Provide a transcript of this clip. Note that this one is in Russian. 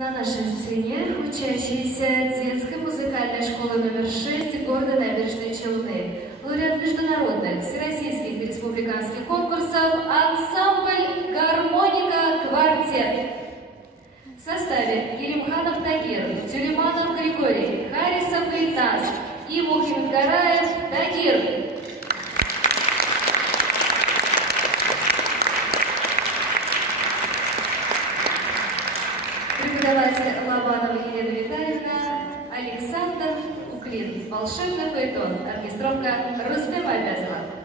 На нашей сцене учащиеся детской музыкальной школы номер 6 города Набережные Челны, лауреат международных, всероссийских и республиканских конкурсов ансамбль «Гармоника Квартет». В составе Елимханов Тагир, Тюлеманов Григорий, Харисов Ильназ и Мухамедгараев Тагир. Преподаватель Лобанова Елена Витальевна, Александр Уклин, волшебный фаэтон, оркестровка Рустема Обязова.